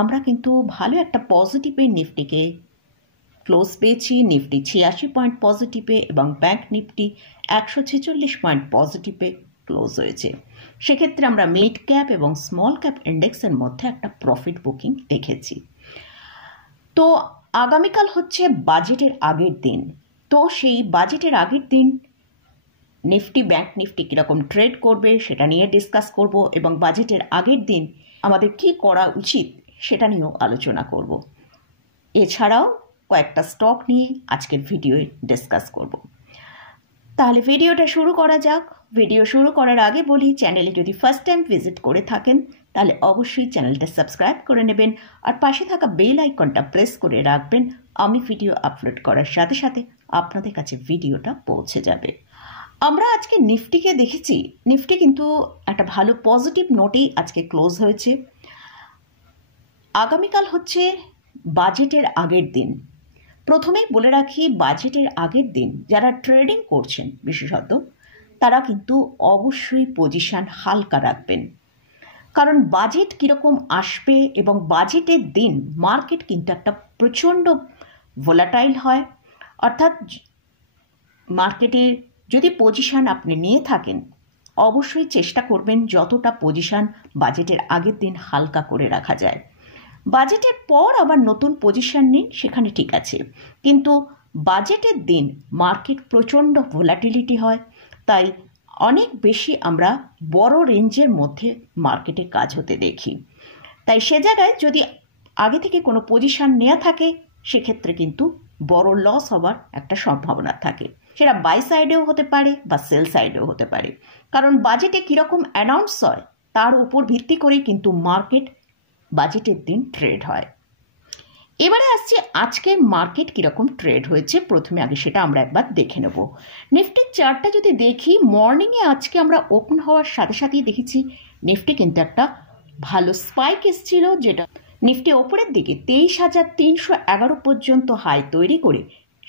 আমরা কিন্তু ভালো একটা পজিটিভে নিফটিকে ক্লোজ পেয়েছি। নিফটি 86 পয়েন্ট পজিটিভে এবং ব্যাংক নিফটি 146 পয়েন্ট পজিটিভে ক্লোজ হয়েছে। সেক্ষেত্রে আমরা মিড ক্যাপ এবং স্মল ক্যাপ ইন্ডেক্সের মধ্যে একটা প্রফিট বুকিং দেখেছি। তো আগামীকাল হচ্ছে বাজেটের আগের দিন। তো সেই বাজেটের আগের দিন নিফটি ব্যাংক নিফটি কীরকম ট্রেড করবে সেটা নিয়ে ডিসকাস করব এবং বাজেটের আগের দিন আমাদের কি করা উচিত সেটা নিয়েও আলোচনা করব। এছাড়াও কয়েকটা স্টক নিয়ে আজকের ভিডিওয়ে ডিসকাস করব। তাহলে ভিডিওটা শুরু করা যাক। ভিডিও শুরু করার আগে বলি, চ্যানেলে যদি ফার্স্ট টাইম ভিজিট করে থাকেন তাহলে অবশ্যই চ্যানেলটা সাবস্ক্রাইব করে নেবেন আর পাশে থাকা বেল আইকনটা প্রেস করে রাখবেন। আমি ভিডিও আপলোড করার সাথে সাথে আপনাদের কাছে ভিডিওটা পৌঁছে যাবে। আমরা আজকে নিফটিকে দেখেছি, নিফটি কিন্তু একটা ভালো পজিটিভ নোটেই আজকে ক্লোজ হয়েছে। আগামীকাল হচ্ছে বাজেটের আগের দিন। প্রথমেই বলে রাখি, বাজেটের আগের দিন যারা ট্রেডিং করছেন বিশেষত তারা কিন্তু অবশ্যই পজিশন হালকা রাখবেন, কারণ বাজেট কীরকম আসবে এবং বাজেটের দিন মার্কেট কিন্তু একটা প্রচণ্ড ভোলাটাইল হয়। অর্থাৎ মার্কেটে যদি পজিশন আপনি নিয়ে থাকেন অবশ্যই চেষ্টা করবেন যতটা পজিশন বাজেটের আগের দিন হালকা করে রাখা যায়। বাজেটের পর আবার নতুন পজিশন নিন, সেখানে ঠিক আছে, কিন্তু বাজেটের দিন মার্কেট প্রচণ্ড ভোলাটিলিটি হয়, তাই অনেক বেশি আমরা বড় রেঞ্জের মধ্যে মার্কেটে কাজ হতে দেখি। তাই সে জায়গায় যদি আগে থেকে কোনো পজিশন নেওয়া থাকে সেক্ষেত্রে কিন্তু বড় লস হবার একটা সম্ভাবনা থাকে। সেটা বাই সাইডেও হতে পারে বা সেল সাইডেও হতে পারে, কারণ বাজেটে কীরকম অ্যানাউন্স হয় তার উপর ভিত্তি করেই কিন্তু মার্কেট বাজেটের দিন ট্রেড হয়। এবারে আসছে আজকে মার্কেট কীরকম ট্রেড হয়েছে। প্রথমে আগে সেটা আমরা একবার দেখে নেব। নিফটির চার্টটা যদি দেখি, মর্নিংয়ে আজকে আমরা ওপেন হওয়ার সাথে সাথেই দেখেছি নিফটি কিন্তু একটা ভালো স্পাইক এসেছিল, যেটা নিফটি ওপরের দিকে 23,311 পর্যন্ত হাই তৈরি করে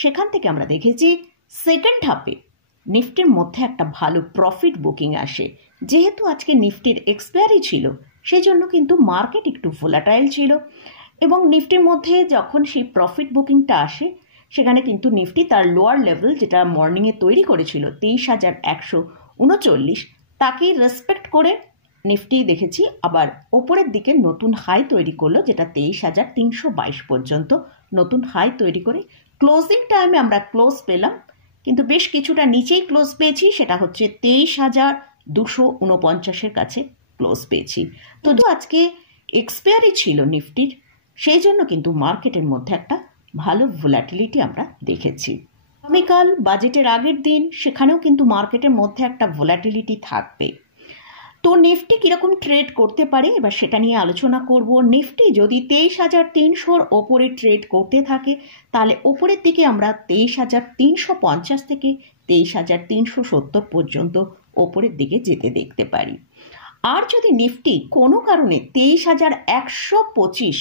সেখান থেকে আমরা দেখেছি সেকেন্ড হাফে নিফটির মধ্যে একটা ভালো প্রফিট বুকিং আসে। যেহেতু আজকে নিফটির এক্সপায়ারি ছিল সেই জন্য কিন্তু মার্কেট একটু ভোলাটাইল ছিল এবং নিফটির মধ্যে যখন সেই প্রফিট বুকিংটা আসে সেখানে কিন্তু নিফটি তার লোয়ার লেভেল যেটা মর্নিংয়ে তৈরি করেছিল 23,139 তাকেই রেসপেক্ট করে নিফটি দেখেছি আবার ওপরের দিকে নতুন হাই তৈরি করলো, যেটা 23,322 পর্যন্ত নতুন হাই তৈরি করে ক্লোজিং টাইমে আমরা ক্লোজ পেলাম, কিন্তু বেশ কিছুটা নিচেই ক্লোজ পেয়েছি, সেটা হচ্ছে 23,249 কাছে ক্লোজ পেয়েছি। তো আজকে এক্সপায়ারি ছিল নিফটির, সেই জন্য কিন্তু মার্কেটের মধ্যে একটা ভালো ভোলাটিলিটি আমরা দেখেছি। আগামীকাল বাজেটের আগের দিন, সেখানেও কিন্তু মার্কেটের মধ্যে একটা ভোলাটিলিটি থাকবে। তো নিফটি কীরকম ট্রেড করতে পারে এবার সেটা নিয়ে আলোচনা করব। নিফটি যদি 23,300 ওপরে ট্রেড করতে থাকে তাহলে ওপরের দিকে আমরা 23,350 থেকে 23,370 পর্যন্ত ওপরের দিকে যেতে দেখতে পারি। আর যদি নিফটি কোনো কারণে 23,125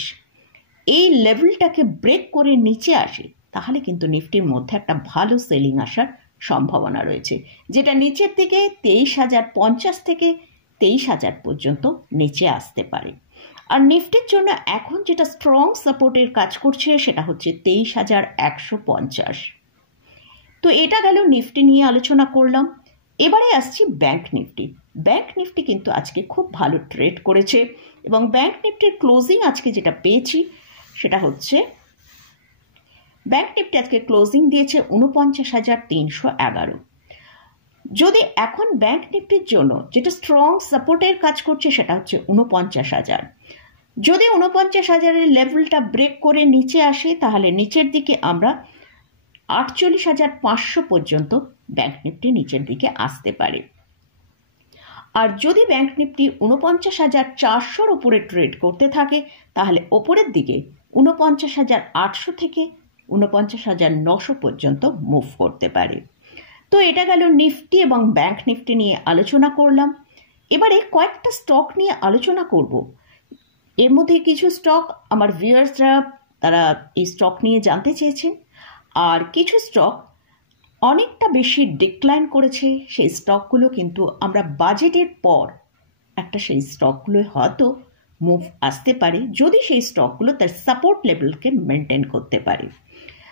এই লেভেলটাকে ব্রেক করে নিচে আসে তাহলে কিন্তু নিফটির মধ্যে একটা ভালো সেলিং আসার সম্ভাবনা রয়েছে, যেটা নিচের দিকে 23,050 থেকে 23,000 পর্যন্ত নিচে আসতে পারে। আর নিফটির জন্য এখন যেটা স্ট্রং সাপোর্টের কাজ করছে সেটা হচ্ছে 23,150। তো এটা গেল নিফটি নিয়ে আলোচনা করলাম। এবারে আসছি ব্যাংক নিফটি। ব্যাংক নিফটি কিন্তু আজকে খুব ভালো ট্রেড করেছে এবং ব্যাংক নিফটির ক্লোজিং আজকে যেটা পেয়েছি সেটা হচ্ছে ব্যাংক নিফটি আজকে ক্লোজিং দিয়েছে 49,311। যদি এখন ব্যাংক নিফটির জন্য যেটা স্ট্রং সাপোর্টের কাজ করছে সেটা হচ্ছে 49,000। যদি 49,000-এর লেভেলটা ব্রেক করে নিচে আসে তাহলে নিচের দিকে আমরা 48,500 পর্যন্ত ব্যাংক নিফটি নিচের দিকে আসতে পারে। আর যদি ব্যাংক নিফটি 49,400-র উপরে ট্রেড করতে থাকে তাহলে ওপরের দিকে 49,800 থেকে 49,900 পর্যন্ত মুভ করতে পারে। তো এটা গেল নিফটি এবং ব্যাংক নিফটি নিয়ে আলোচনা করলাম। এবারে কয়েকটা স্টক নিয়ে আলোচনা করব। এর মধ্যে কিছু স্টক আমার ভিউয়ার্সরা তারা এই স্টক নিয়ে জানতে চেয়েছেন, আর কিছু স্টক অনেকটা বেশি ডিক্লাইন করেছে। সেই স্টকগুলো কিন্তু আমরা বাজেটের পর একটা সেই স্টকগুলো হয়তো মুভ আসতে পারে যদি সেই স্টকগুলো তার সাপোর্ট লেভেলকে মেনটেন করতে পারে।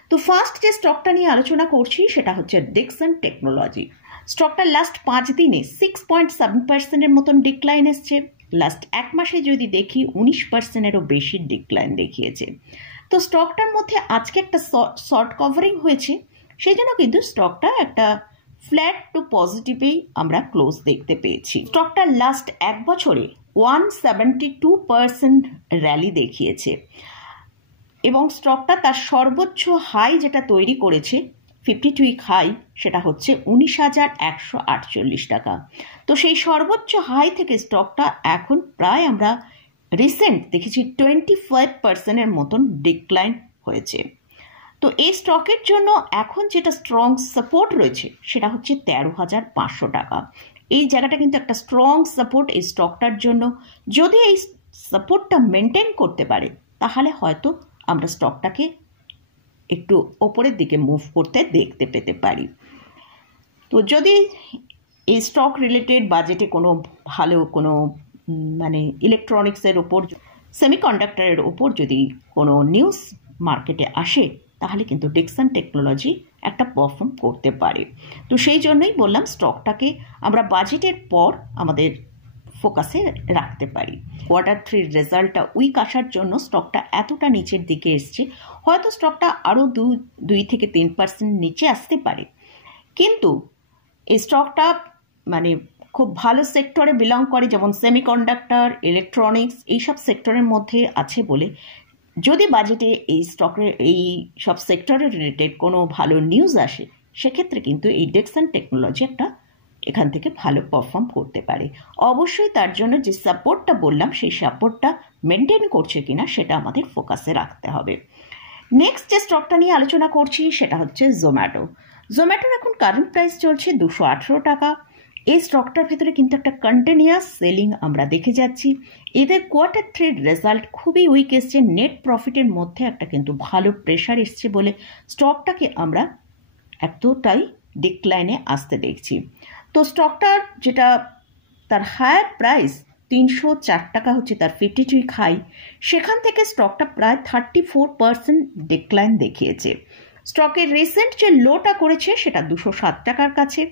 তো ফার্স্ট যে স্টকটা নিয়ে আলোচনা করছি সেটা হচ্ছে ডিক্সন টেকনোলজি। স্টকটা লাস্ট 5 দিনে 6.7% মতন ডিক্লাইন এসছে। লাস্ট 1 মাসে যদি দেখি 19%-এরও বেশি ডিক্লাইন দেখিয়েছে। তো স্টকটার মধ্যে আজকে একটা শর্ট কভারিং হয়েছে, সেই জন্য কিন্তু স্টকটা একটা ফ্ল্যাট টু পজিটিভেই আমরা ক্লোজ দেখতে পেয়েছি। স্টকটা লাস্ট 1 বছরে 172% র্যালি দেখিয়েছে এবং স্টকটা তার সর্বোচ্চ হাই যেটা তৈরি করেছে 52 উইক হাই, সেটা হচ্ছে 19,148 টাকা। তো সেই সর্বোচ্চ হাই থেকে স্টকটা এখন প্রায় আমরা রিসেন্ট দেখেছি 25%-এর মতন ডিক্লাইন হয়েছে। তো এই স্টকের জন্য এখন যেটা স্ট্রং সাপোর্ট রয়েছে সেটা হচ্ছে 13,500 টাকা। এই জায়গাটা কিন্তু একটা স্ট্রং সাপোর্ট এই স্টকটার জন্য। যদি এই সাপোর্টটা মেনটেন করতে পারে তাহলে হয়তো আমরা স্টকটাকে একটু ওপরের দিকে মুভ করতে দেখতে পেতে পারি। তো যদি এই স্টক রিলেটেড বাজেটে কোনো ভালো কোনো মানে ইলেকট্রনিক্সের ওপর, সেমিকন্ডাক্টরের ওপর যদি কোনো নিউজ মার্কেটে আসে তাহলে কিন্তু ডিক্সন টেকনোলজি একটা পারফর্ম করতে পারে। তো সেই জন্যই বললাম স্টকটাকে আমরা বাজেটের পর আমাদের ফোকাসে রাখতে পারি। Q3 রেজাল্টটা উইক আসার জন্য স্টকটা এতটা নিচের দিকে এসছে, হয়তো স্টকটা আরও 2-3% নিচে আসতে পারে, কিন্তু এই স্টকটা মানে খুব ভালো সেক্টরে বিলং করে, যেমন সেমিকন্ডাক্টর, ইলেকট্রনিক্স এইসব সেক্টরের মধ্যে আছে বলে যদি বাজেটে এই স্টকের এই সব সেক্টরের রিলেটেড কোনো ভালো নিউজ আসে সেক্ষেত্রে কিন্তু এই ডিক্সন টেকনোলজি একটা এখান থেকে ভালো পারফর্ম করতে পারে। অবশ্যই তার জন্য যে সাপোর্টটা বললাম সেই সাপোর্টটা মেনটেন করছে কিনা সেটা আমাদের ফোকাসে রাখতে হবে। নেক্সট যে স্টকটা নিয়ে আলোচনা করছি সেটা হচ্ছে জোম্যাটো। জোম্যাটোর এখন কারেন্ট প্রাইস চলছে 218 টাকা। এই স্টকটার ভেতরে কিন্তু একটা কন্টিনিউয়াস সেলিং আমরা দেখে যাচ্ছি। এদের Q3 রেজাল্ট খুবই উইক এসছে, নেট প্রফিটের মধ্যে একটা কিন্তু ভালো প্রেশার এসছে বলে স্টকটাকে আমরা এতটাই ডিক্লাইনে আসতে দেখছি। তো স্টকটার যেটা তার হায়ার প্রাইস 304 টাকা হচ্ছে তার 52 উইক হাই, সেখান থেকে স্টকটা প্রায় 34% ডিক্লাইন দেখিয়েছে। স্টকের রিসেন্ট যে লোটা করেছে সেটা 207 টাকার কাছে।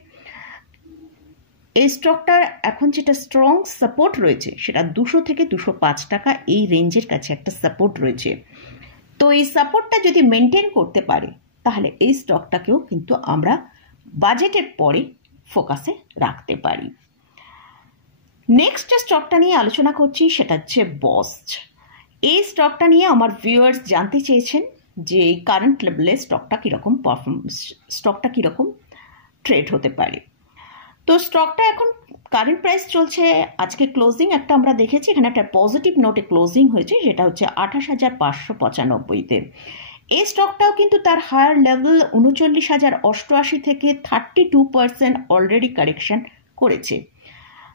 এই স্টকটার এখন যেটা স্ট্রং সাপোর্ট রয়েছে সেটা 200 থেকে 205 টাকা, এই রেঞ্জের কাছে একটা সাপোর্ট রয়েছে। তো এই সাপোর্টটা যদি মেনটেন করতে পারে তাহলে এই স্টকটাকেও কিন্তু আমরা বাজেটের পরে ফোকাসে রাখতে পারি। নেক্সট যে স্টকটা নিয়ে আলোচনা করছি সেটা হচ্ছে বস্চ। এই স্টকটা নিয়ে আমার ভিউয়ার্স জানতে চেয়েছেন যে কারেন্ট লেভেলে স্টকটা কীরকম স্টকটা কীরকম ট্রেড হতে পারে। তো স্টকটা এখন কারেন্ট প্রাইস চলছে, আজকে ক্লোজিং একটা আমরা দেখেছি, এখানে একটা পজিটিভ নোটে ক্লোজিং হয়েছে, যেটা হচ্ছে 28,595-তে। এই স্টকটাও কিন্তু তার হায়ার লেভেল 39,088 থেকে 32% অলরেডি কারেকশন করেছে।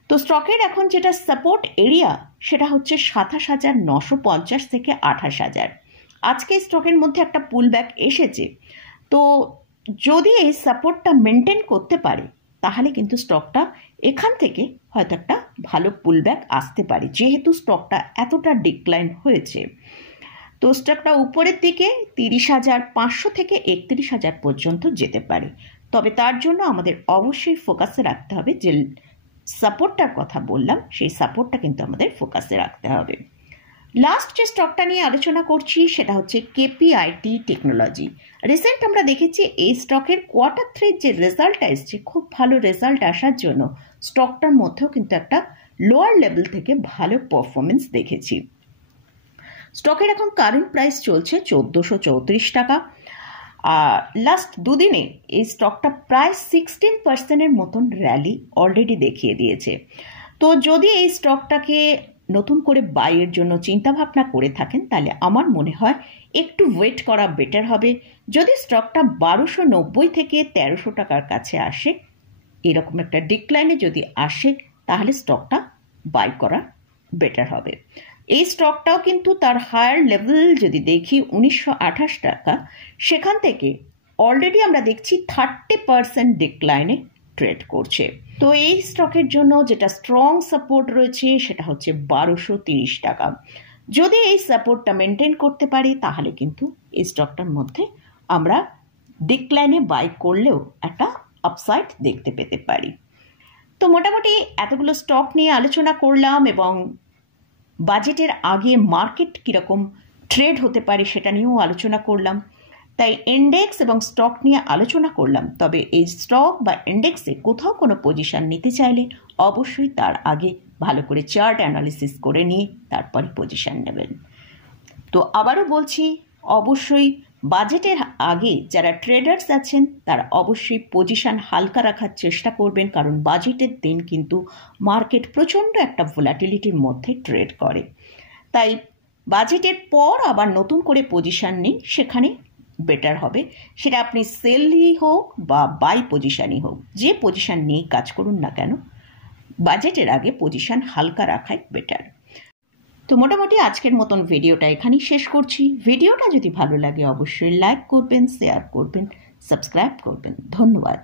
তো স্টকের এখন যেটা সাপোর্ট এরিয়া সেটা হচ্ছে 27,950 থেকে 28,000। আজকে স্টকের মধ্যে একটা পুলব্যাক এসেছে। তো যদি এই সাপোর্টটা মেনটেন করতে পারে তাহলে কিন্তু স্টকটা এখান থেকে হয়তো একটা ভালো পুলব্যাক আসতে পারে, যেহেতু স্টকটা এতটা ডিক্লাইন হয়েছে। তো স্টকটা উপরের দিকে 30,500 থেকে 31,000 পর্যন্ত যেতে পারে। তবে তার জন্য আমাদের অবশ্যই ফোকাসে রাখতে হবে, যে সাপোর্টটার কথা বললাম সেই সাপোর্টটা কিন্তু আমাদের ফোকাসে রাখতে হবে। লাস্ট যে স্টকটা নিয়ে আলোচনা করছি সেটা হচ্ছে কেপিআইটি টেকনোলজি। রিসেন্ট আমরা দেখেছি এই স্টকের Q3 যে রেজাল্টটা এসছে, খুব ভালো রেজাল্ট আসার জন্য স্টকটার মধ্যেও কিন্তু একটা লোয়ার লেভেল থেকে ভালো পারফরমেন্স দেখেছি। স্টকের এখন কারেন্ট প্রাইস চলছে 1434 টাকা। আর লাস্ট দুদিনে এই স্টকটা প্রায় 16%-এর মতন র্যালি অলরেডি দেখিয়ে দিয়েছে। তো যদি এই স্টকটাকে নতুন করে বাইয়ের জন্য চিন্তাভাবনা করে থাকেন তাহলে আমার মনে হয় একটু ওয়েট করা বেটার হবে। যদি স্টকটা 1290 থেকে 1300 টাকার কাছে আসে, এরকম একটা ডিক্লাইনে যদি আসে তাহলে স্টকটা বাই করা বেটার হবে। এই স্টকটাও কিন্তু তার হায়ার লেভেল যদি দেখি 1928 টাকা, সেখান থেকে অলরেডি আমরা দেখছি 30% ডিক্লাইনে ট্রেড করছে। তো এই স্টকের জন্য যেটা স্ট্রং সাপোর্ট রয়েছে সেটা হচ্ছে 1230 টাকা। যদি এই সাপোর্টটা মেনটেন করতে পারি তাহলে কিন্তু এই স্টকটার মধ্যে আমরা ডিক্লাইনে বাই করলেও একটা আপসাইড দেখতে পেতে পারি। তো মোটামুটি এতগুলো স্টক নিয়ে আলোচনা করলাম এবং বাজেটের আগে মার্কেট কীরকম ট্রেড হতে পারে সেটা নিয়েও আলোচনা করলাম। তাই ইন্ডেক্স এবং স্টক নিয়ে আলোচনা করলাম, তবে এই স্টক বা ইন্ডেক্সে কোথাও কোনো পজিশন নিতে চাইলে অবশ্যই তার আগে ভালো করে চার্ট অ্যানালিসিস করে নিয়ে তারপরে পজিশন নেবেন। তো আবারও বলছি, অবশ্যই বাজেটের আগে যারা ট্রেডার্স আছেন তারা অবশ্যই পজিশন হালকা রাখার চেষ্টা করবেন, কারণ বাজেটের দিন কিন্তু মার্কেট প্রচণ্ড একটা ভোলাটিলিটির মধ্যে ট্রেড করে। তাই বাজেটের পর আবার নতুন করে পজিশন নিন, সেখানে বেটার হবে। সেটা আপনি সেলই হোক বা বাই পজিশনই হোক, যে পজিশন নিয়েই কাজ করুন না কেন, বাজেটের আগে পজিশন হালকা রাখাই বেটার। তো মোটামুটি আজকের মতন ভিডিওটা এখানেই শেষ করছি। ভিডিওটা যদি ভালো লাগে অবশ্যই লাইক করবেন, শেয়ার করবেন, সাবস্ক্রাইব করবেন। ধন্যবাদ।